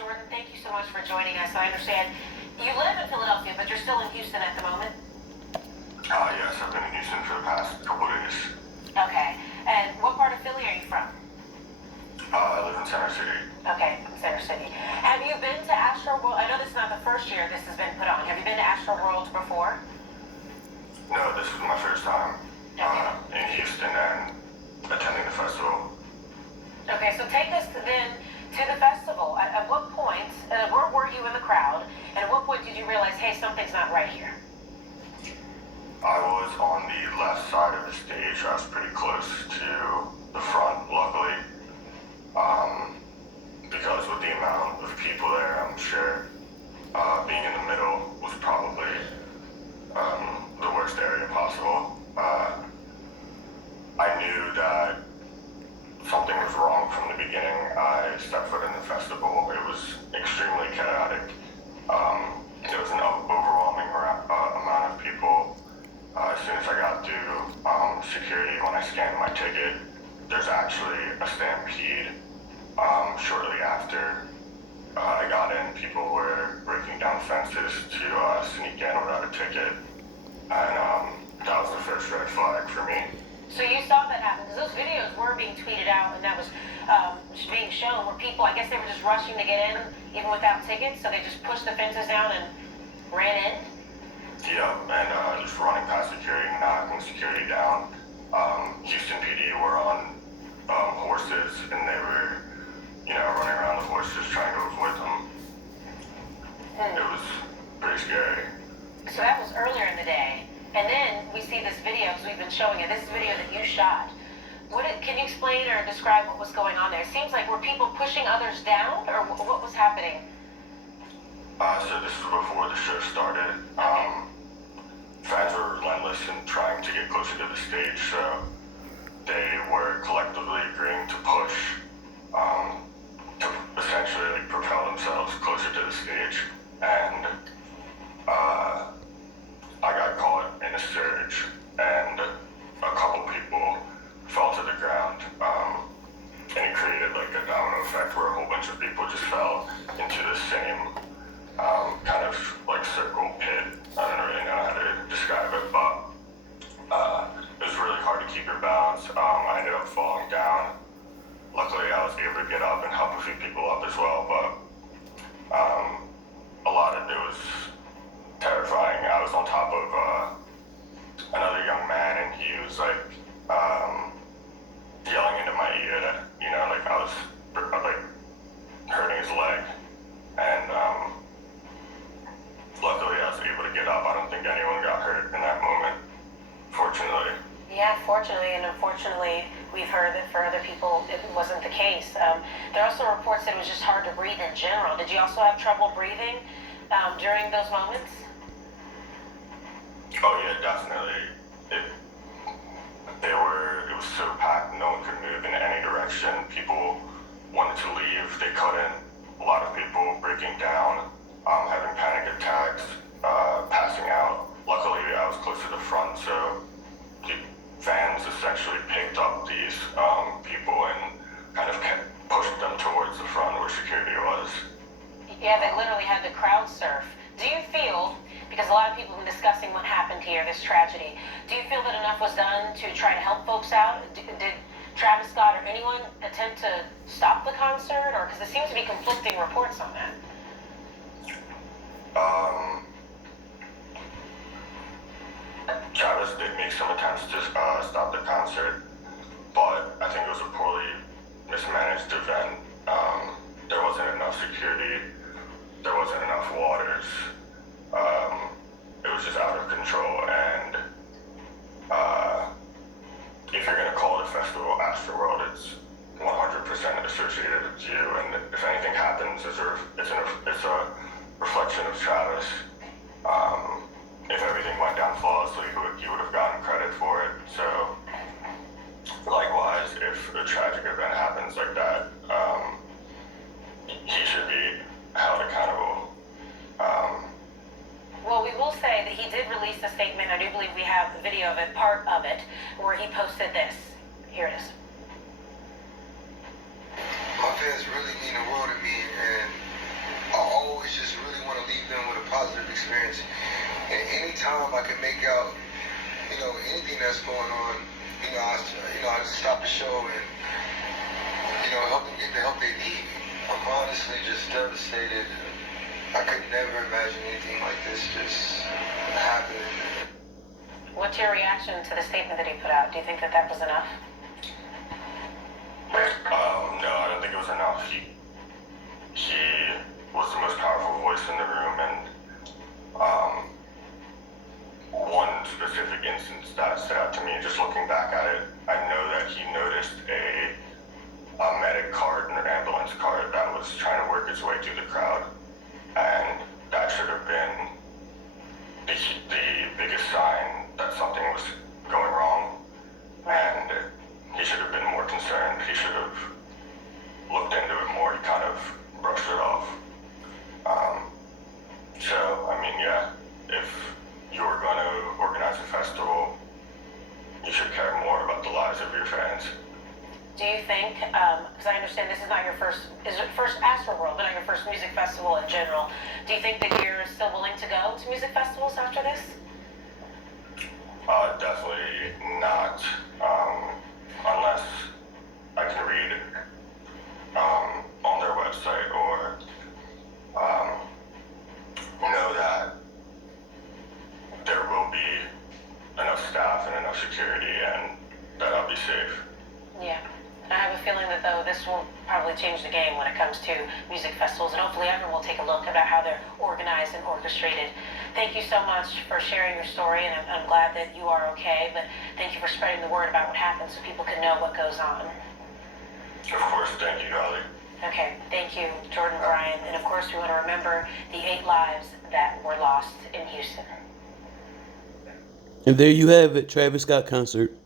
Jordan, thank you so much for joining us. I understand you live in Philadelphia, but you're still in Houston at the moment. Yes, I've been in Houston for the past couple days. Okay. And what part of Philly are you from? I live in Center City. Okay, Center City. Have you been to Astroworld? I know this is not the first year this has been put on. Have you been to Astroworld before? No, this is my first time in Houston and attending the festival. Okay, so take us then to the festival. At what point, where were you in the crowd? And at what point did you realize, hey, something's not right here? I was on the left side of the stage. I was pretty close to the front, luckily. Because with the amount of people there, I'm sure being in the middle was probably the worst area possible. I knew that something was wrong from the beginning. I stepped foot in the festival. It was extremely chaotic. There was an overwhelming amount of people. As soon as I got through security, when I scanned my ticket, there's actually a stampede. Shortly after I got in, people were breaking down fences to sneak in without a ticket, and that was the first red flag for me. So you saw that happen, because those videos were being tweeted out, and that was being shown where people, I guess they were just rushing to get in, even without tickets, so they just pushed the fences down and ran in? Yeah, and just running past security, knocking security down. Houston PD were on horses, and they were, running around the horses trying to avoid them. It was pretty scary. So that was earlier in the day. And then we see this video, because we've been showing it. This is a video that you shot. Can you explain or describe what was going on there? It seems like were people pushing others down, or what was happening? So this was before the show started. Fans were relentless in trying to get closer to the stage, so they were collectively agreeing to push to essentially propel themselves closer to the stage. And I got caught in a surge, and a couple people fell to the ground, and it created like a domino effect where a whole bunch of people just fell into the same kind of like circle pit. I don't really know how to describe it, but it was really hard to keep your balance. I ended up falling down. Luckily, I was able to get up and help a few people up as well, but a lot of it was terrifying. I was on top of another young man, and he was like yelling into my ear that, like I was like hurting his leg, and luckily I was able to get up. I don't think anyone got hurt in that moment, fortunately. Yeah, fortunately, and unfortunately, we've heard that for other people it wasn't the case. There are also reports that it was just hard to breathe in general. Did you also have trouble breathing during those moments? Oh yeah, definitely. It was so packed, no one could move in any direction. People wanted to leave, they couldn't. A lot of people breaking down, having panic attacks, passing out. Luckily, I was close to the front, so the fans essentially picked up these people and kind of pushed them towards the front where security was. Yeah, they literally had to crowd surf. Do you feel, because a lot of people have been discussing what happened here, this tragedy, do you feel that enough was done to try to help folks out? Did Travis Scott or anyone attempt to stop the concert? Or, because there seems to be conflicting reports on that. Travis did make some attempts to stop the concert, but I think it was a poorly mismanaged event. There wasn't enough security, there wasn't enough waters. It was just out of control, and if you're gonna call it a festival, Astroworld, it's 100% associated with you, and if anything happens, it's a reflection of Travis. If everything went down flawlessly, he would have gotten credit for it. So, likewise, if a tragic event happens like that, he should be held accountable. Well, we will say that he did release a statement. I do believe we have the video of it, part of it, where he posted this. Here it is. My fans really mean the world to me, and time I could make out, anything that's going on, I just stop the show and, help them get the help they need. I'm honestly just devastated. I could never imagine anything like this just happening. What's your reaction to the statement that he put out? Do you think that that was enough? No, I don't think it was enough. He was the most powerful voice in the room, and one specific instance that stood out to me, just looking back at it, I know that he noticed a medic cart, an ambulance cart that was trying to work its way through the crowd, and that should have been the biggest sign that something was going wrong, and he should have been more concerned. He should have looked into it more. He kind of brushed it off. Yeah, if you were going to organize a festival, you should care more about the lives of your fans. Do you think, because I understand this is not your first, is it first Astroworld, but not your first music festival in general, do you think that you're still willing to go to music festivals after this? Definitely not, unless I can read on their website or know that there will be enough staff and enough security and that I'll be safe. Yeah. I have a feeling that, though, this will probably change the game when it comes to music festivals, and hopefully everyone will take a look about how they're organized and orchestrated. Thank you so much for sharing your story, and I'm glad that you are okay, but thank you for spreading the word about what happened so people can know what goes on. Of course, thank you, Holly. Okay, thank you, Jordan Bryan, and of course we want to remember the 8 lives that were lost in Houston. And there you have it, Travis Scott concert.